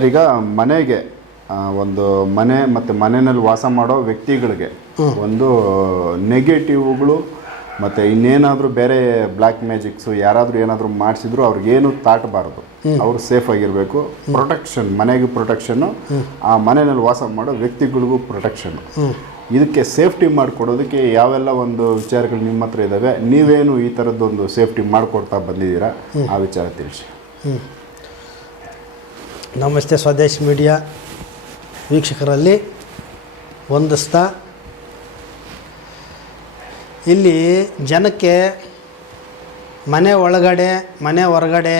Sir ಈಗ ಮನೆಗೆ ಒಂದು ಮನೆ ಮತ್ತು ಮನೆಯಲ್ಲಿ ವಾಸ ಮಾಡೋ ವ್ಯಕ್ತಿಗಳಿಗೆ ಒಂದು ನೆಗೆಟಿವ್ಗಳು ಮತ್ತು ಇನ್ನೇನಾದರೂ ಬೇರೆ ಬ್ಲ್ಯಾಕ್ ಮ್ಯಾಜಿಕ್ಸು ಯಾರಾದರೂ ಏನಾದರೂ ಮಾಡಿಸಿದ್ರು ಅವ್ರಿಗೇನು ತಾಟಬಾರ್ದು. ಅವರು ಸೇಫ್ ಆಗಿರಬೇಕು. ಪ್ರೊಟೆಕ್ಷನ್ ಮನೆಗೆ ಪ್ರೊಟೆಕ್ಷನ್ ಆ ಮನೆಯಲ್ಲಿ ವಾಸ ಮಾಡೋ ವ್ಯಕ್ತಿಗಳಿಗೂ ಪ್ರೊಟೆಕ್ಷನ್. ಇದಕ್ಕೆ ಸೇಫ್ಟಿ ಮಾಡಿಕೊಡೋದಕ್ಕೆ ಯಾವೆಲ್ಲ ಒಂದು ವಿಚಾರಗಳು ನಿಮ್ಮ ಹತ್ರ ಇದ್ದಾವೆ ನೀವೇನು ಈ ಥರದ್ದೊಂದು ಸೇಫ್ಟಿ ಮಾಡಿಕೊಡ್ತಾ ಬಂದಿದ್ದೀರಾ? ಆ ವಿಚಾರ ತಿಳಿಸಿ. ನಮಸ್ತೆ ಸ್ವದೇಶ್ ಮೀಡಿಯಾ ವೀಕ್ಷಕರಲ್ಲಿ ಹೊಂದಿಸ್ತಾ ಇಲ್ಲಿ ಜನಕ್ಕೆ ಮನೆ ಒಳಗಡೆ, ಮನೆ ಹೊರಗಡೆ,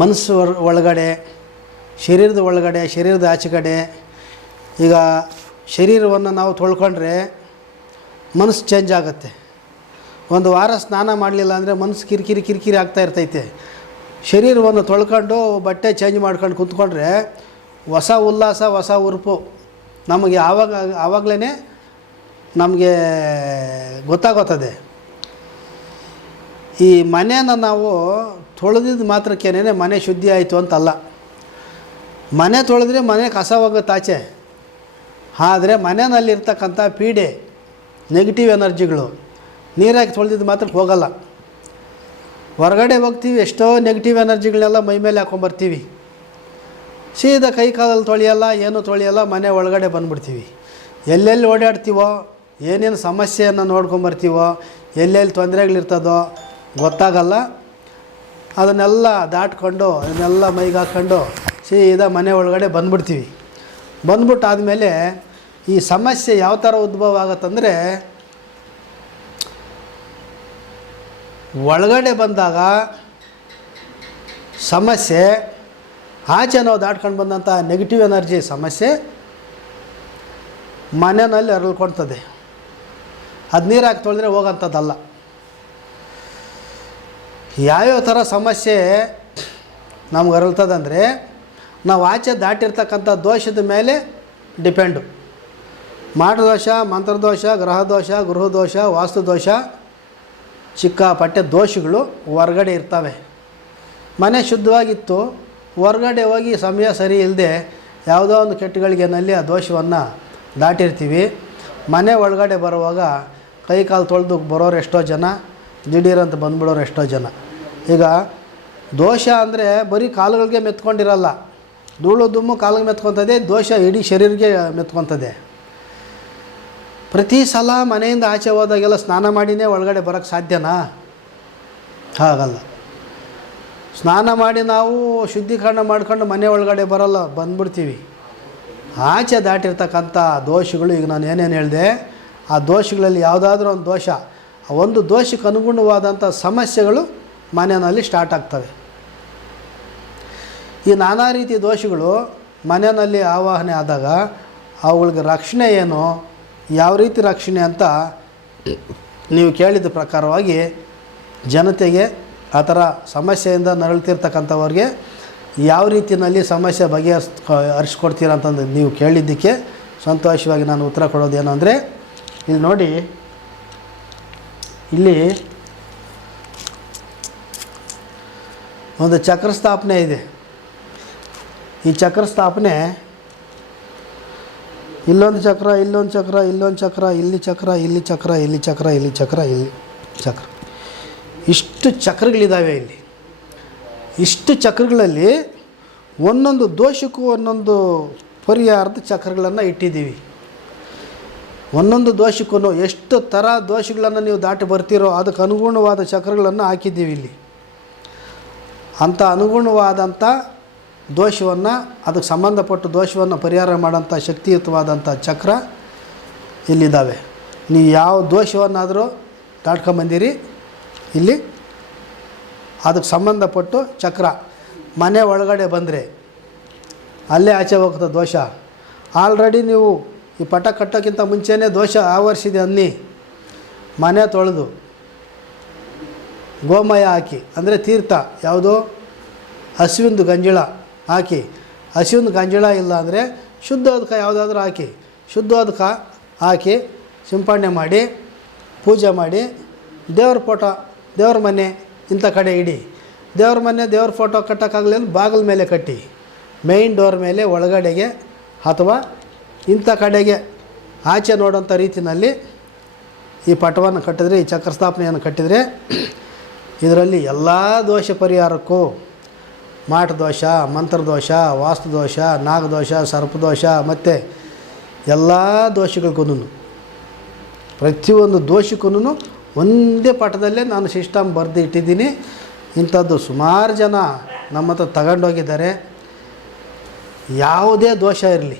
ಮನಸ್ಸು ಒಳಗಡೆ, ಶರೀರದ ಒಳಗಡೆ, ಶರೀರದ ಆಚೆಗಡೆ ಈಗ ಶರೀರವನ್ನು ನಾವು ತೊಳ್ಕೊಂಡ್ರೆ ಮನಸ್ಸು ಚೇಂಜ್ ಆಗುತ್ತೆ. ಒಂದು ವಾರ ಸ್ನಾನ ಮಾಡಲಿಲ್ಲ ಅಂದರೆ ಮನಸ್ಸು ಕಿರಿಕಿರಿ ಕಿರಿಕಿರಿ ಆಗ್ತಾ ಇರ್ತೈತೆ. ಶರೀರವನ್ನು ತೊಳ್ಕೊಂಡು ಬಟ್ಟೆ ಚೇಂಜ್ ಮಾಡ್ಕೊಂಡು ಕುತ್ಕೊಂಡ್ರೆ ಹೊಸ ಉಲ್ಲಾಸ, ಹೊಸ ಉರುಪು. ನಮಗೆ ಆವಾಗ ಆವಾಗಲೇ ನಮಗೆ ಗೊತ್ತಾಗುತ್ತದೆ ಈ ಮನೆಯನ್ನು ನಾವು ತೊಳೆದಿದ್ದು ಮಾತ್ರಕ್ಕೇನೆ ಮನೆ ಶುದ್ಧಿ ಆಯಿತು ಅಂತಲ್ಲ. ಮನೆ ತೊಳೆದ್ರೆ ಮನೆ ಕಸ ಹೋಗುತ್ತೆ ಆಚೆ. ಆದರೆ ಮನೆಯಲ್ಲಿರ್ತಕ್ಕಂಥ ಪೀಡೆ ನೆಗೆಟಿವ್ ಎನರ್ಜಿಗಳು ನೀರಾಗಿ ತೊಳೆದಿದ್ದು ಮಾತ್ರ ಹೋಗಲ್ಲ. ಹೊರಗಡೆ ಹೋಗ್ತೀವಿ, ಎಷ್ಟೋ ನೆಗೆಟಿವ್ ಎನರ್ಜಿಗಳನ್ನೆಲ್ಲ ಮೈ ಮೇಲೆ ಹಾಕೊಂಬರ್ತೀವಿ. ಸೀದಾ ಕೈ ಕಾಲಲ್ಲಿ ತೊಳೆಯಲ್ಲ, ಏನೂ ತೊಳೆಯಲ್ಲ, ಮನೆ ಒಳಗಡೆ ಬಂದ್ಬಿಡ್ತೀವಿ. ಎಲ್ಲೆಲ್ಲಿ ಓಡಾಡ್ತೀವೋ, ಏನೇನು ಸಮಸ್ಯೆಯನ್ನು ನೋಡ್ಕೊಂಬರ್ತೀವೋ, ಎಲ್ಲೆಲ್ಲಿ ತೊಂದರೆಗಳಿರ್ತದೋ ಗೊತ್ತಾಗಲ್ಲ. ಅದನ್ನೆಲ್ಲ ದಾಟ್ಕೊಂಡು, ಅದನ್ನೆಲ್ಲ ಮೈಗೆ ಹಾಕ್ಕೊಂಡು ಸೀದಾ ಮನೆ ಒಳಗಡೆ ಬಂದ್ಬಿಡ್ತೀವಿ. ಬಂದ್ಬಿಟ್ಟು ಆದಮೇಲೆ ಈ ಸಮಸ್ಯೆ ಯಾವ ಥರ ಉದ್ಭವ ಆಗತ್ತಂದರೆ ಒಳಗಡೆ ಬಂದಾಗ ಸಮಸ್ಯೆ, ಆಚೆ ನಾವು ದಾಟ್ಕೊಂಡು ಬಂದಂಥ ನೆಗೆಟಿವ್ ಎನರ್ಜಿ ಸಮಸ್ಯೆ ಮನೆಯಲ್ಲಿ ಅರಳ್ಕೊಳ್ತದೆ. ಅದು ನೀರು ಹಾಕಿ ತೊಳೆದ್ರೆ ಹೋಗೋಂಥದ್ದಲ್ಲ. ಯಾವ್ಯಾವ ಥರ ಸಮಸ್ಯೆ ನಮ್ಗೆ ಅರಳ್ತದಂದರೆ, ನಾವು ಆಚೆ ದಾಟಿರ್ತಕ್ಕಂಥ ದೋಷದ ಮೇಲೆ ಡಿಪೆಂಡು. ಮಾಡದೋಷ ಮಂತ್ರದೋಷ ಗ್ರಹದೋಷ ಗೃಹದೋಷ ವಾಸ್ತುದೋಷ ಚಿಕ್ಕಾಪಟ್ಟೆ ದೋಷಗಳು ಹೊರಗಡೆ ಇರ್ತವೆ. ಮನೆ ಶುದ್ಧವಾಗಿತ್ತು, ಹೊರಗಡೆ ಹೋಗಿ ಸಮಯ ಸರಿ ಇಲ್ಲದೆ ಯಾವುದೋ ಒಂದು ಕೆಟ್ಟಗಳಿಗೆನಲ್ಲಿ ಆ ದೋಷವನ್ನು ದಾಟಿರ್ತೀವಿ. ಮನೆ ಒಳಗಡೆ ಬರುವಾಗ ಕೈ ಕಾಲು ತೊಳೆದು ಬರೋರು ಎಷ್ಟೋ ಜನ, ದಿಢೀರಂತ ಬಂದ್ಬಿಡೋರು ಎಷ್ಟೋ ಜನ. ಈಗ ದೋಷ ಅಂದರೆ ಬರೀ ಕಾಲುಗಳಿಗೆ ಮೆತ್ಕೊಂಡಿರಲ್ಲ. ಧೂಳು ದುಮ್ಮು ಕಾಲಿಗೆ ಮೆತ್ಕೊತದೆ, ದೋಷ ಇಡೀ ಶರೀರಿಗೆ ಮೆತ್ಕೊತದೆ. ಪ್ರತಿ ಸಲ ಮನೆಯಿಂದ ಆಚೆ ಹೋದಾಗೆಲ್ಲ ಸ್ನಾನ ಮಾಡಿನೇ ಒಳಗಡೆ ಬರೋಕ್ಕೆ ಸಾಧ್ಯನಾ? ಹಾಗಲ್ಲ. ಸ್ನಾನ ಮಾಡಿ ನಾವು ಶುದ್ಧೀಕರಣ ಮಾಡ್ಕೊಂಡು ಮನೆ ಒಳಗಡೆ ಬರಲ್ಲ, ಬಂದ್ಬಿಡ್ತೀವಿ. ಆಚೆ ದಾಟಿರ್ತಕ್ಕಂಥ ದೋಷಗಳು, ಈಗ ನಾನು ಏನೇನು ಹೇಳಿದೆ, ಆ ದೋಷಗಳಲ್ಲಿ ಯಾವುದಾದ್ರೂ ಒಂದು ದೋಷ ಒಂದು ದೋಷಕ್ಕೆ ಅನುಗುಣವಾದಂಥ ಸಮಸ್ಯೆಗಳು ಮನೆಯಲ್ಲಿ ಸ್ಟಾರ್ಟ್ ಆಗ್ತವೆ. ಈ ನಾನಾ ರೀತಿ ದೋಷಗಳು ಮನೆಯಲ್ಲಿ ಆವಾಹನೆ ಆದಾಗ, ಅವುಗಳಿಗೆ ರಕ್ಷಣೆ ಏನು? ಯಾವ ರೀತಿ ರಕ್ಷಣೆ ಅಂತ ನೀವು ಕೇಳಿದ ಪ್ರಕಾರವಾಗಿ ಜನತೆಗೆ ಆ ಥರ ಸಮಸ್ಯೆಯಿಂದ ನರಳ್ತಿರ್ತಕ್ಕಂಥವ್ರಿಗೆ ಯಾವ ರೀತಿಯಲ್ಲಿ ಸಮಸ್ಯೆ ಬಗೆಹರಿಸ್ ಹರಿಸ್ಕೊಡ್ತೀರ ಅಂತಂದು ನೀವು ಕೇಳಿದ್ದಕ್ಕೆ ಸಂತೋಷವಾಗಿ ನಾನು ಉತ್ತರ ಕೊಡೋದೇನು ಅಂದರೆ, ಇಲ್ಲಿ ನೋಡಿ, ಇಲ್ಲಿ ಒಂದು ಚಕ್ರ ಸ್ಥಾಪನೆ ಇದೆ. ಈ ಚಕ್ರ ಸ್ಥಾಪನೆ ಇಲ್ಲೊಂದು ಚಕ್ರ ಇಲ್ಲೊಂದು ಚಕ್ರ ಇಲ್ಲೊಂದು ಚಕ್ರ, ಇಲ್ಲಿ ಚಕ್ರ ಇಲ್ಲಿ ಚಕ್ರ ಇಲ್ಲಿ ಚಕ್ರ ಇಲ್ಲಿ ಚಕ್ರ ಇಲ್ಲಿ ಚಕ್ರ. ಇಷ್ಟು ಚಕ್ರಗಳಿದ್ದಾವೆ ಇಲ್ಲಿ. ಇಷ್ಟು ಚಕ್ರಗಳಲ್ಲಿ ಒಂದೊಂದು ದೋಷಕ್ಕೂ ಒಂದೊಂದು ಪರಿಹಾರದ ಚಕ್ರಗಳನ್ನು ಇಟ್ಟಿದ್ದೀವಿ. ಒಂದೊಂದು ದೋಷಕ್ಕೂ ಎಷ್ಟು ಥರ ದೋಷಗಳನ್ನು ನೀವು ದಾಟಿ ಬರ್ತೀರೋ ಅದಕ್ಕೆ ಅನುಗುಣವಾದ ಚಕ್ರಗಳನ್ನು ಹಾಕಿದ್ದೀವಿ ಇಲ್ಲಿ. ಅಂಥ ಅನುಗುಣವಾದಂಥ ದೋಷವನ್ನು, ಅದಕ್ಕೆ ಸಂಬಂಧಪಟ್ಟು ದೋಷವನ್ನು ಪರಿಹಾರ ಮಾಡೋಂಥ ಶಕ್ತಿಯುತವಾದಂಥ ಚಕ್ರ ಇಲ್ಲಿದ್ದಾವೆ. ನೀವು ಯಾವ ದೋಷವನ್ನಾದರೂ ದಾಟ್ಕೊಂಬಂದಿರಿ ಇಲ್ಲಿ ಅದಕ್ಕೆ ಸಂಬಂಧಪಟ್ಟು ಚಕ್ರ. ಮನೆ ಒಳಗಡೆ ಬಂದರೆ ಅಲ್ಲೇ ಆಚೆ ಹೋಗ್ತದೆ ದೋಷ. ಆಲ್ರೆಡಿ ನೀವು ಈ ಪಟ ಕಟ್ಟೋಕ್ಕಿಂತ ಮುಂಚೆನೇ ದೋಷ ಆವರಿಸಿದೆ ಅನ್ನಿ, ಮನೆ ತೊಳೆದು ಗೋಮಯ ಹಾಕಿ, ಅಂದರೆ ತೀರ್ಥ, ಯಾವುದೋ ಹಸುವಿಂದು ಗಂಜಳ ಹಾಕಿ. ಹಸಿವಿನ ಗಂಜಳ ಇಲ್ಲ ಅಂದರೆ ಶುದ್ಧೋದಕ ಯಾವುದಾದ್ರೂ ಹಾಕಿ. ಶುದ್ಧೋದಕ ಹಾಕಿ ಸಿಂಪಡಣೆ ಮಾಡಿ, ಪೂಜೆ ಮಾಡಿ, ದೇವ್ರ ಫೋಟೋ, ದೇವ್ರ ಮನೆ ಇಂಥ ಕಡೆ ಇಡಿ. ದೇವ್ರ ಮನೆ, ದೇವ್ರ ಫೋಟೋ ಕಟ್ಟೋಕ್ಕಾಗಲಿಲ್ಲ ಬಾಗಿಲ ಮೇಲೆ ಕಟ್ಟಿ. ಮೇಯ್ನ್ ಡೋರ್ ಮೇಲೆ ಒಳಗಡೆಗೆ ಅಥವಾ ಇಂಥ ಕಡೆಗೆ ಆಚೆ ನೋಡೋಂಥ ರೀತಿಯಲ್ಲಿ ಈ ಪಟವನ್ನು ಕಟ್ಟಿದ್ರೆ, ಈ ಚಕ್ರ ಸ್ಥಾಪನೆಯನ್ನು ಕಟ್ಟಿದರೆ, ಇದರಲ್ಲಿ ಎಲ್ಲ ದೋಷ ಪರಿಹಾರಕ್ಕೂ ಮಾಟ ದೋಷ ಮಂತ್ರದೋಷ, ವಾಸ್ತುದೋಷ, ನಾಗದೋಷ, ಸರ್ಪದೋಷ, ಮತ್ತು ಎಲ್ಲ ದೋಷಗಳಿಗೂ ಪ್ರತಿಯೊಂದು ದೋಷಕ್ಕೂ ಒಂದೇ ಪಟದಲ್ಲೇ ನಾನು ಸಿಸ್ಟಮ್ ಬರೆದು ಇಟ್ಟಿದ್ದೀನಿ. ಇಂಥದ್ದು ಸುಮಾರು ಜನ ನಮ್ಮ ಹತ್ರ ತಗೊಂಡೋಗಿದ್ದಾರೆ. ಯಾವುದೇ ದೋಷ ಇರಲಿ,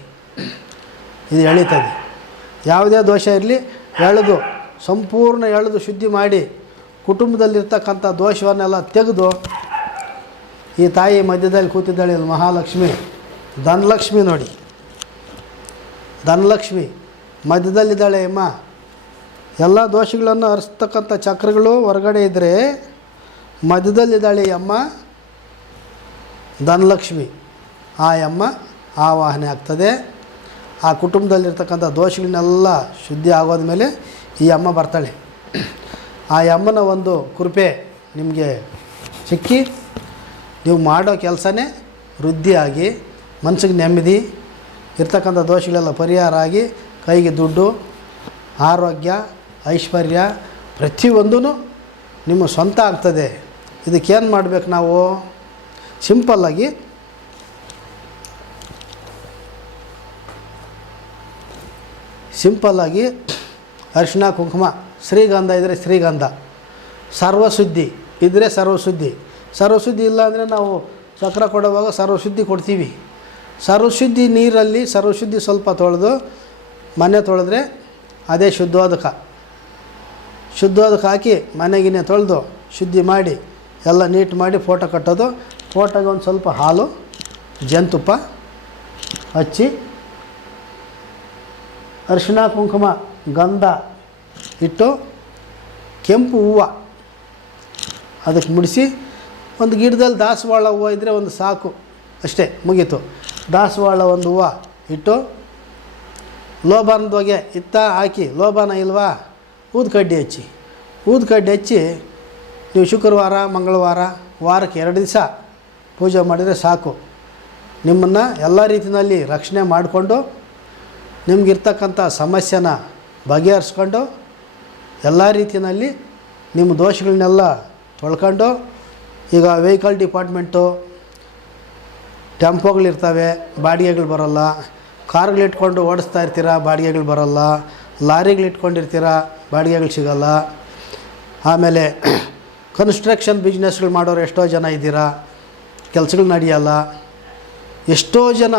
ಇದು ಎಳೀತದೆ. ಯಾವುದೇ ದೋಷ ಇರಲಿ, ಎಳೆದು, ಸಂಪೂರ್ಣ ಎಳೆದು ಶುದ್ಧಿ ಮಾಡಿ ಕುಟುಂಬದಲ್ಲಿರ್ತಕ್ಕಂಥ ದೋಷವನ್ನೆಲ್ಲ ತೆಗೆದು ಈ ತಾಯಿ ಮಧ್ಯದಲ್ಲಿ ಕೂತಿದ್ದಾಳೆ ಮಹಾಲಕ್ಷ್ಮಿ. ಧನಲಕ್ಷ್ಮಿ ನೋಡಿ. ಧನಲಕ್ಷ್ಮಿ ಮಧ್ಯದಲ್ಲಿದ್ದಾಳೆ ಅಮ್ಮ. ಎಲ್ಲ ದೋಷಗಳನ್ನು ಹರಿಸ್ತಕ್ಕಂಥ ಚಕ್ರಗಳು ಹೊರಗಡೆ ಇದ್ದರೆ ಮಧ್ಯದಲ್ಲಿದ್ದಾಳೆ ಅಮ್ಮ. ಧನಲಕ್ಷ್ಮಿ. ಆ ಅಮ್ಮ ಆವಾಹನೆ ಆಗ್ತದೆ. ಆ ಕುಟುಂಬದಲ್ಲಿರ್ತಕ್ಕಂಥ ದೋಷಗಳನ್ನೆಲ್ಲ ಶುದ್ಧಿ ಆಗೋದ್ಮೇಲೆ ಈ ಅಮ್ಮ ಬರ್ತಾಳೆ. ಆ ಅಮ್ಮನ ಒಂದು ಕೃಪೆ ನಿಮಗೆ ಸಿಕ್ಕಿ ನೀವು ಮಾಡೋ ಕೆಲಸನೇ ವೃದ್ಧಿಯಾಗಿ ಮನಸ್ಸಿಗೆ ನೆಮ್ಮದಿ, ಇರ್ತಕ್ಕಂಥ ದೋಷಗಳೆಲ್ಲ ಪರಿಹಾರ ಆಗಿ, ಕೈಗೆ ದುಡ್ಡು, ಆರೋಗ್ಯ, ಐಶ್ವರ್ಯ ಪ್ರತಿಯೊಂದೂ ನಿಮ್ಮ ಸ್ವಂತ ಆಗ್ತದೆ. ಇದಕ್ಕೇನು ಮಾಡಬೇಕು ನಾವು? ಸಿಂಪಲ್ಲಾಗಿ ಸಿಂಪಲ್ಲಾಗಿ ಅರಿಶಿಣ, ಕುಂಕುಮ, ಶ್ರೀಗಂಧ ಇದ್ದರೆ ಶ್ರೀಗಂಧ. ಸರ್ವಸುದ್ದಿ ಇದ್ದರೆ ಸರ್ವಶುದ್ಧಿ. ಸರ್ವಶುದ್ಧಿ ಇಲ್ಲ ಅಂದರೆ ನಾವು ಚಕ್ರ ಕೊಡುವಾಗ ಸರ್ವಶುದ್ಧಿ ಕೊಡ್ತೀವಿ. ಸರ್ವಶುದ್ಧಿ ನೀರಲ್ಲಿ ಸರ್ವಶುದ್ಧಿ ಸ್ವಲ್ಪ ತೊಳೆದು ಮನೆ ತೊಳೆದ್ರೆ ಅದೇ ಶುದ್ಧೋದಕ ಶುದ್ಧೋದಕ ಹಾಕಿ ಮನೆಗಿನೇ ತೊಳೆದು ಶುದ್ಧಿ ಮಾಡಿ ಎಲ್ಲ ನೀಟ್ ಮಾಡಿ ಫೋಟೋ ಕಟ್ಟೋದು. ಫೋಟೋಗೆ ಒಂದು ಸ್ವಲ್ಪ ಹಾಲು, ಜೇನುತುಪ್ಪ ಹಚ್ಚಿ ಅರಿಶಿಣ, ಕುಂಕುಮ, ಗಂಧ ಇಟ್ಟು ಕೆಂಪು ಹೂವು ಅದಕ್ಕೆ ಮುಡಿಸಿ ಒಂದು ಗಿಡದಲ್ಲಿ ದಾಸವಾಳ ಹೂವು ಇದ್ದರೆ ಒಂದು ಸಾಕು. ಅಷ್ಟೇ, ಮುಗೀತು. ದಾಸವಾಳ ಒಂದು ಹೂವು ಇಟ್ಟು ಲೋಬಾನದ ಹೊಗೆ ಇತ್ತ ಹಾಕಿ, ಲೋಬಾನ ಇಲ್ವಾ? ಊದು ಕಡ್ಡಿ ಹಚ್ಚಿ. ಊದ್ ಕಡ್ಡಿ ಹಚ್ಚಿ ನೀವು ಶುಕ್ರವಾರ, ಮಂಗಳವಾರ, ವಾರಕ್ಕೆ ಎರಡು ದಿವಸ ಪೂಜೆ ಮಾಡಿದರೆ ಸಾಕು. ನಿಮ್ಮನ್ನು ಎಲ್ಲ ರೀತಿಯಲ್ಲಿ ರಕ್ಷಣೆ ಮಾಡಿಕೊಂಡು, ನಿಮಗಿರ್ತಕ್ಕಂಥ ಸಮಸ್ಯೆನ ಬಗೆಹರಿಸ್ಕೊಂಡು, ಎಲ್ಲ ರೀತಿಯಲ್ಲಿ ನಿಮ್ಮ ದೋಷಗಳನ್ನೆಲ್ಲ ತೊಳ್ಕೊಂಡು ಈಗ ವೆಹಿಕಲ್ ಡಿಪಾರ್ಟ್ಮೆಂಟು ಟೆಂಪೋಗಳಿರ್ತವೆ ಬಾಡಿಗೆಗಳು ಬರೋಲ್ಲ. ಕಾರ್ಗಳಿಟ್ಕೊಂಡು ಓಡಿಸ್ತಾ ಇರ್ತೀರ, ಬಾಡಿಗೆಗಳು ಬರೋಲ್ಲ. ಲಾರಿಗಳು ಇಟ್ಕೊಂಡಿರ್ತೀರ, ಬಾಡಿಗೆಗಳು ಸಿಗಲ್ಲ. ಆಮೇಲೆ ಕನ್ಸ್ಟ್ರಕ್ಷನ್ ಬಿಸ್ನೆಸ್ಗಳು ಮಾಡೋರು ಎಷ್ಟೋ ಜನ ಇದ್ದೀರಾ, ಕೆಲಸಗಳು ನಡೆಯಲ್ಲ. ಎಷ್ಟೋ ಜನ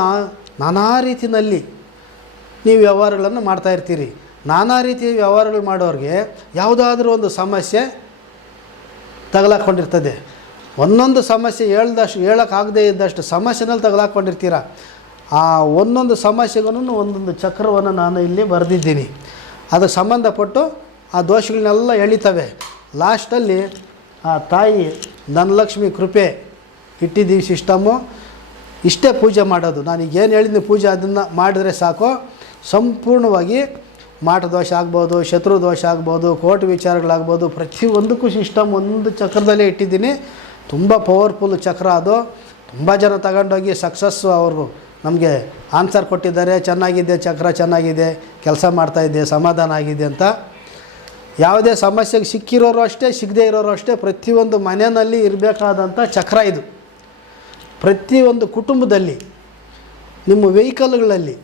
ನಾನಾ ರೀತಿಯಲ್ಲಿ ನೀವು ವ್ಯವಹಾರಗಳನ್ನು ಮಾಡ್ತಾಯಿರ್ತೀರಿ ನಾನಾ ರೀತಿಯ ವ್ಯವಹಾರಗಳು ಮಾಡೋರಿಗೆ ಯಾವುದಾದ್ರೂ ಒಂದು ಸಮಸ್ಯೆ ತಗಲಾಕೊಂಡಿರ್ತದೆ. ಒಂದೊಂದು ಸಮಸ್ಯೆ ಹೇಳ್ದಷ್ಟು, ಹೇಳೋಕ್ಕಾಗದೇ ಇದ್ದಷ್ಟು ಸಮಸ್ಯೆನಲ್ಲಿ ತಗಲಾಕೊಂಡಿರ್ತೀರ. ಆ ಒಂದೊಂದು ಸಮಸ್ಯೆಗೂ ಒಂದೊಂದು ಚಕ್ರವನ್ನು ನಾನು ಇಲ್ಲಿ ಬರೆದಿದ್ದೀನಿ. ಅದಕ್ಕೆ ಸಂಬಂಧಪಟ್ಟು ಆ ದೋಷಗಳನ್ನೆಲ್ಲ ಎಳಿತವೆ. ಲಾಸ್ಟಲ್ಲಿ ಆ ತಾಯಿ ಧನಲಕ್ಷ್ಮಿ ಕೃಪೆ ಇಟ್ಟಿದ್ದೀವಿ ಸಿಸ್ಟಮು. ಇಷ್ಟೇ ಪೂಜೆ ಮಾಡೋದು. ನಾನು ಏನು ಹೇಳಿದ್ದೀನಿ ಪೂಜೆ ಅದನ್ನು ಮಾಡಿದ್ರೆ ಸಾಕು. ಸಂಪೂರ್ಣವಾಗಿ ಮಾಟ ದೋಷ ಆಗ್ಬೋದು, ಶತ್ರು ದೋಷ ಆಗ್ಬೋದು, ಕೋರ್ಟ್ ವಿಚಾರಗಳಾಗ್ಬೋದು, ಪ್ರತಿಯೊಂದಕ್ಕೂ ಸಿಸ್ಟಮ್ ಒಂದು ಚಕ್ರದಲ್ಲೇ ಇಟ್ಟಿದ್ದೀನಿ. ತುಂಬ ಪವರ್ಫುಲ್ ಚಕ್ರ ಅದು. ತುಂಬ ಜನ ತಗೊಂಡೋಗಿ ಸಕ್ಸಸ್ಸು ಅವರು ನಮಗೆ ಆನ್ಸರ್ ಕೊಟ್ಟಿದ್ದಾರೆ. ಚೆನ್ನಾಗಿದೆ ಚಕ್ರ, ಚೆನ್ನಾಗಿದೆ, ಕೆಲಸ ಮಾಡ್ತಾಯಿದ್ದೆ ಸಮಾಧಾನ ಆಗಿದೆ ಅಂತ. ಯಾವುದೇ ಸಮಸ್ಯೆಗೆ ಸಿಕ್ಕಿರೋರು ಅಷ್ಟೇ, ಸಿಗದೇ ಇರೋರು ಅಷ್ಟೇ, ಪ್ರತಿಯೊಂದು ಮನೆಯಲ್ಲಿ ಇರಬೇಕಾದಂಥ ಚಕ್ರ ಇದು. ಪ್ರತಿಯೊಂದು ಕುಟುಂಬದಲ್ಲಿ, ನಿಮ್ಮ ವೆಹಿಕಲ್ಗಳಲ್ಲಿ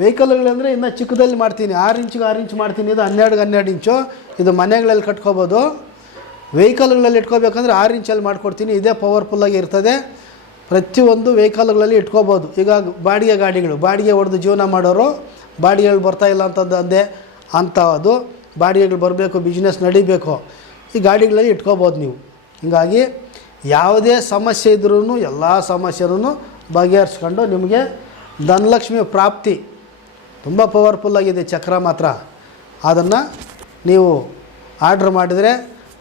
ವೆಹಿಕಲ್ಗಳಂದರೆ ಇನ್ನು ಚಿಕ್ಕದಲ್ಲಿ ಮಾಡ್ತೀನಿ. ಆರು ಇಂಚಿಗೆ ಆರು ಇಂಚು ಮಾಡ್ತೀನಿ. ಇದು ಹನ್ನೆರಡು ಹನ್ನೆರಡು ಇಂಚು. ಇದು ಮನೆಗಳಲ್ಲಿ ಕಟ್ಕೋಬೋದು. ವೆಹಿಕಲ್ಗಳಲ್ಲಿ ಇಟ್ಕೋಬೇಕಂದ್ರೆ ಆರು ಇಂಚಲ್ಲಿ ಮಾಡಿಕೊಡ್ತೀನಿ. ಇದೇ ಪವರ್ಫುಲ್ಲಾಗಿ ಇರ್ತದೆ. ಪ್ರತಿಯೊಂದು ವೆಹಿಕಲ್ಗಳಲ್ಲಿ ಇಟ್ಕೋಬೋದು. ಈಗ ಬಾಡಿಗೆ ಗಾಡಿಗಳು, ಬಾಡಿಗೆ ಹೊಡೆದು ಜೀವನ ಮಾಡೋರು ಬಾಡಿಗೆಗಳು ಬರ್ತಾಯಿಲ್ಲ ಅಂತಂದು ಅಂದೆ ಅಂಥದ್ದು ಬಾಡಿಗೆಗಳು ಬರಬೇಕು ಬಿಸ್ನೆಸ್ ನಡಿಬೇಕು. ಈ ಗಾಡಿಗಳಲ್ಲಿ ಇಟ್ಕೋಬೋದು ನೀವು. ಹೀಗಾಗಿ ಯಾವುದೇ ಸಮಸ್ಯೆ ಇದ್ರೂ ಎಲ್ಲ ಸಮಸ್ಯೆನೂ ಬಗೆಹರಿಸ್ಕೊಂಡು ನಿಮಗೆ ಧನಲಕ್ಷ್ಮಿ ಪ್ರಾಪ್ತಿ ತುಂಬ ಪವರ್ಫುಲ್ಲಾಗಿದೆ ಚಕ್ರ ಮಾತ್ರ. ಅದನ್ನು ನೀವು ಆರ್ಡ್ರ್ ಮಾಡಿದರೆ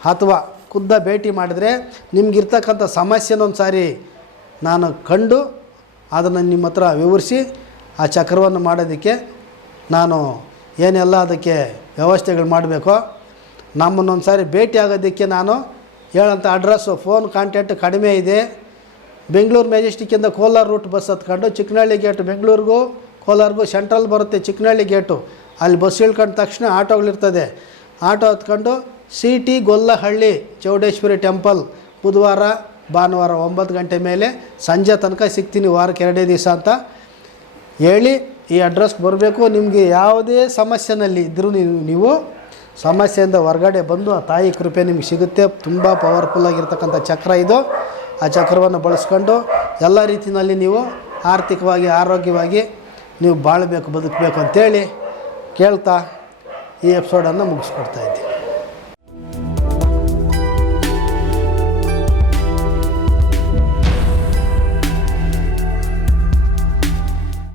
ಅಥವಾ ಖುದ್ದ ಭೇಟಿ ಮಾಡಿದರೆ ನಿಮಗಿರ್ತಕ್ಕಂಥ ಸಮಸ್ಯೆನೊಂದು ಸಾರಿ ನಾನು ಕಂಡು ಅದನ್ನು ನಿಮ್ಮ ಹತ್ರ ವಿವರಿಸಿ ಆ ಚಕ್ರವನ್ನು ಮಾಡೋದಕ್ಕೆ ನಾನು ಏನೆಲ್ಲ ಅದಕ್ಕೆ ವ್ಯವಸ್ಥೆಗಳು ಮಾಡಬೇಕೋ ನಮ್ಮನ್ನೊಂದು ಸಾರಿ ಭೇಟಿ ಆಗೋದಕ್ಕೆ ನಾನು ಹೇಳೋಂಥ ಅಡ್ರೆಸ್ಸು, ಫೋನ್ ಕಾಂಟ್ಯಾಕ್ಟ್ ಕಡಿಮೆ ಇದೆ. ಬೆಂಗಳೂರು ಮೆಜೆಸ್ಟಿಕ್ಕಿಂದ ಕೋಲಾರ ರೂಟ್ ಬಸ್ ಹತ್ಕೊಂಡು ಚಿಕ್ಕನಹಳ್ಳಿ ಗೇಟ್ ಬೆಂಗಳೂರಿಗೂ ಕೋಲಾರ್ಗೂ ಸೆಂಟ್ರಲ್ ಬರುತ್ತೆ ಚಿಕ್ಕನಹಳ್ಳಿ ಗೇಟು ಅಲ್ಲಿ ಬಸ್ ಇಳ್ಕೊಂಡ ತಕ್ಷಣ ಆಟೋಗಳಿರ್ತದೆ. ಆಟೋ ಹತ್ಕೊಂಡು C T Gollahalli Chowdeshwari temple ಬುಧವಾರ, ಭಾನುವಾರ ಒಂಬತ್ತು ಗಂಟೆ ಮೇಲೆ ಸಂಜೆ ತನಕ ಸಿಗ್ತೀನಿ ವಾರಕ್ಕೆ ಎರಡೇ ದಿವಸ ಅಂತ ಹೇಳಿ ಈ ಅಡ್ರೆಸ್ಗೆ ಬರಬೇಕು. ನಿಮಗೆ ಯಾವುದೇ ಸಮಸ್ಯೆನಲ್ಲಿ ಇದ್ದರೂ ನೀವು ನೀವು ಸಮಸ್ಯೆಯಿಂದ ಹೊರಗಡೆ ಬಂದು ಆ ತಾಯಿ ಕೃಪೆ ನಿಮ್ಗೆ ಸಿಗುತ್ತೆ. ತುಂಬ ಪವರ್ಫುಲ್ಲಾಗಿರ್ತಕ್ಕಂಥ ಚಕ್ರ ಇದು. ಆ ಚಕ್ರವನ್ನು ಬಳಸ್ಕೊಂಡು ಎಲ್ಲ ರೀತಿಯಲ್ಲಿ ನೀವು ಆರ್ಥಿಕವಾಗಿ, ಆರೋಗ್ಯವಾಗಿ ನೀವು ಬಾಳಬೇಕು, ಬದುಕಬೇಕು ಅಂತೇಳಿ ಕೇಳ್ತಾ ಈ ಎಪಿಸೋಡನ್ನು ಮುಗಿಸ್ಕೊಡ್ತಾ ಇದ್ದೀನಿ.